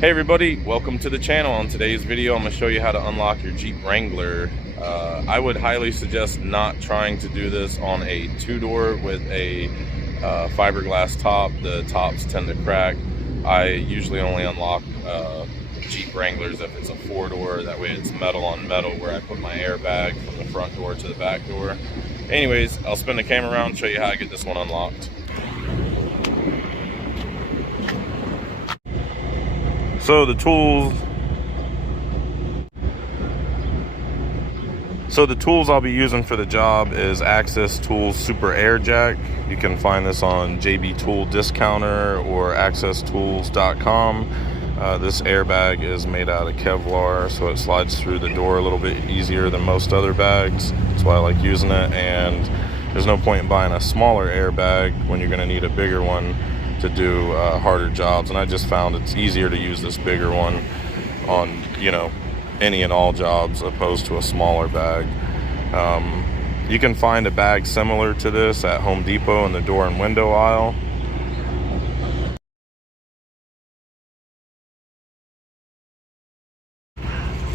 Hey everybody, welcome to the channel. On today's video, I'm going to show you how to unlock your Jeep Wrangler. I would highly suggest not trying to do this on a two-door with a fiberglass top. The tops tend to crack. I usually only unlock Jeep Wranglers if it's a four-door. That way it's metal on metal where I put my airbag from the front door to the back door. Anyways, I'll spin the camera around and show you how I get this one unlocked. So the tools I'll be using for the job is Access Tools Super Air Jack. You can find this on JB Tool Discounter or accesstools.com. This airbag is made out of Kevlar, so it slides through the door a little bit easier than most other bags. That's why I like using it, and there's no point in buying a smaller airbag when you're going to need a bigger one to do harder jobs. And I just found it's easier to use this bigger one on, any and all jobs opposed to a smaller bag. You can find a bag similar to this at Home Depot in the door and window aisle.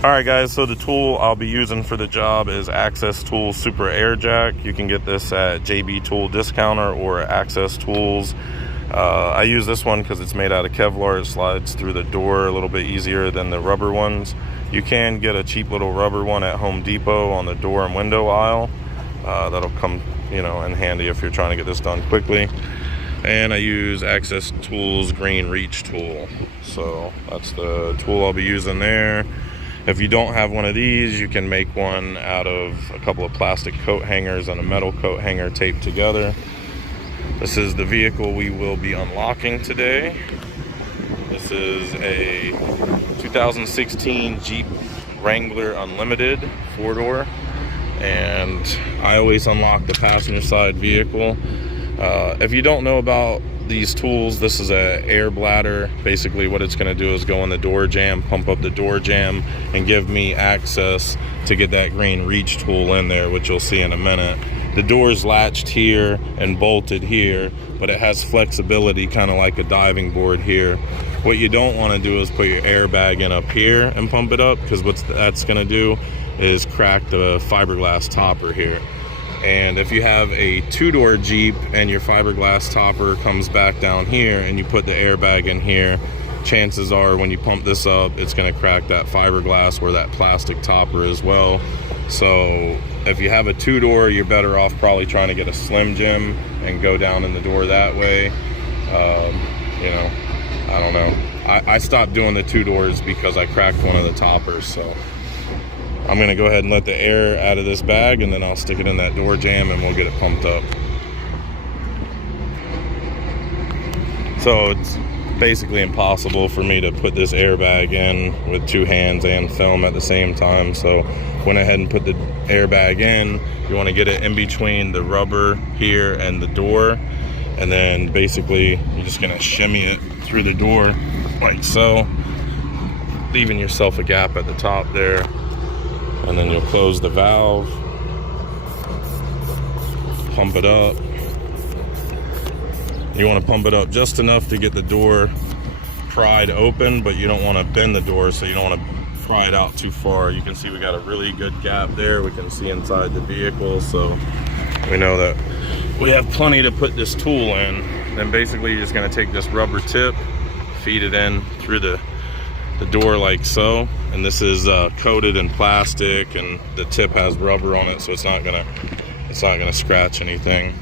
Alright guys, so the tool I'll be using for the job is Access Tools Super Air Jack. You can get this at JB Tool Discounter or Access Tools. I use this one because it's made out of Kevlar. It slides through the door a little bit easier than the rubber ones. You can get a cheap little rubber one at Home Depot on the door and window aisle. That'll come, in handy if you're trying to get this done quickly. And I use Access Tools Green Reach tool. So that's the tool I'll be using there. If you don't have one of these, you can make one out of a couple of plastic coat hangers and a metal coat hanger taped together. This is the vehicle we will be unlocking today. This is a 2016 Jeep Wrangler Unlimited 4-door, and I always unlock the passenger side vehicle. If you don't know about these tools, this is an air bladder. Basically what it's going to do is go in the door jamb, pump up the door jamb, and give me access to get that green reach tool in there, which you'll see in a minute. The door's latched here and bolted here, but it has flexibility, kind of like a diving board here. What you don't want to do is put your airbag in up here and pump it up, because what that's going to do is crack the fiberglass topper here. And if you have a two-door Jeep and your fiberglass topper comes back down here and you put the airbag in here, chances are when you pump this up, it's going to crack that fiberglass or that plastic topper as well. So if you have a two-door, you're better off probably trying to get a Slim Jim and go down in the door that way. I don't know. I stopped doing the two doors because I cracked one of the toppers. So I'm going to go ahead and let the air out of this bag, and then I'll stick it in that door jamb and we'll get it pumped up. So it's basically impossible for me to put this airbag in with two hands and film at the same time. So went ahead and put the airbag in. You want to get it in between the rubber here and the door, and then basically you're just going to shimmy it through the door like so, leaving yourself a gap at the top there. And then you'll close the valve, pump it up. You want to pump it up just enough to get the door pried open, but you don't want to bend the door, so you don't want to pry it out too far. You can see we got a really good gap there. We can see inside the vehicle, so we know that we have plenty to put this tool in. Then basically you're just going to take this rubber tip, feed it in through the door like so, and this is coated in plastic, and the tip has rubber on it, so it's not gonna scratch anything.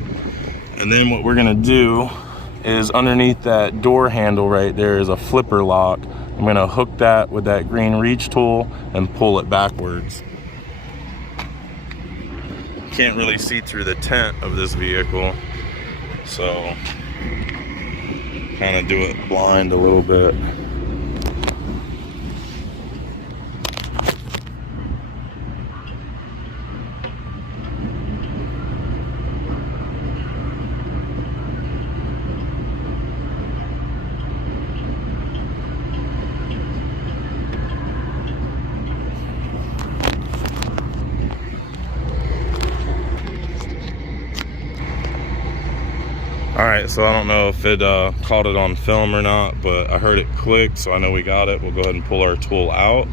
And then what we're gonna do is underneath that door handle right there is a flipper lock. I'm gonna hook that with that green reach tool and pull it backwards. Can't really see through the tent of this vehicle, so kind of do it blind a little bit. Alright, so I don't know if it caught it on film or not, but I heard it click, so I know we got it. We'll go ahead and pull our tool out.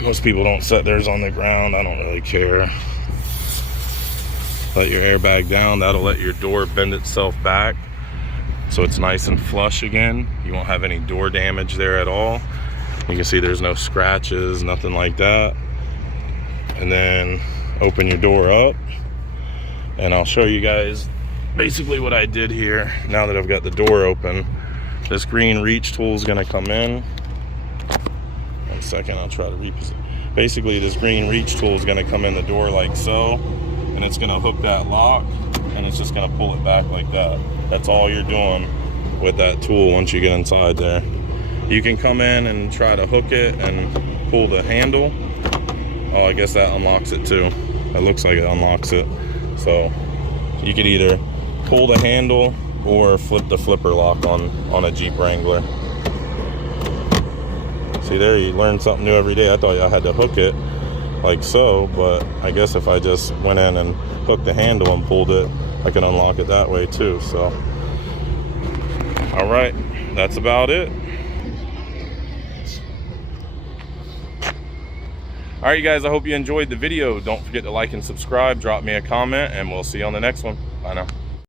Most people don't set theirs on the ground. I don't really care. Let your airbag down. That'll let your door bend itself back so it's nice and flush again. You won't have any door damage there at all. You can see there's no scratches, nothing like that. And then open your door up, and I'll show you guys basically what I did here. Now that I've got the door open, this green reach tool is going to come in. 1 second, I'll try to reposition. Basically, this green reach tool is going to come in the door like so, and it's going to hook that lock, and it's just going to pull it back like that. That's all you're doing with that tool once you get inside there. You can come in and try to hook it and pull the handle. Oh, I guess that unlocks it too. It looks like it unlocks it. So you could either pull the handle or flip the flipper lock on a Jeep Wrangler. See there, you learn something new every day. I thought I had to hook it like so, but I guess if I just went in and hooked the handle and pulled it, I can unlock it that way too. So, all right, that's about it. All right, you guys, I hope you enjoyed the video. Don't forget to like and subscribe, drop me a comment, and we'll see you on the next one. Bye now.